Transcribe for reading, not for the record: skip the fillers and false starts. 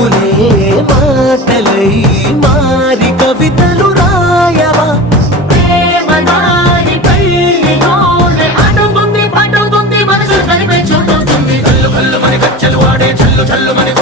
చూపులే మాటలై మారి కవితలు రాయవా ప్రేమ దారి పెళ్లిలోనే అడుగుంది పడుతుంది మనసు కనిపే చూడుతుంది కళ్ళు కళ్ళు మని గచ్చలు వాడే చల్లు చల్లు మని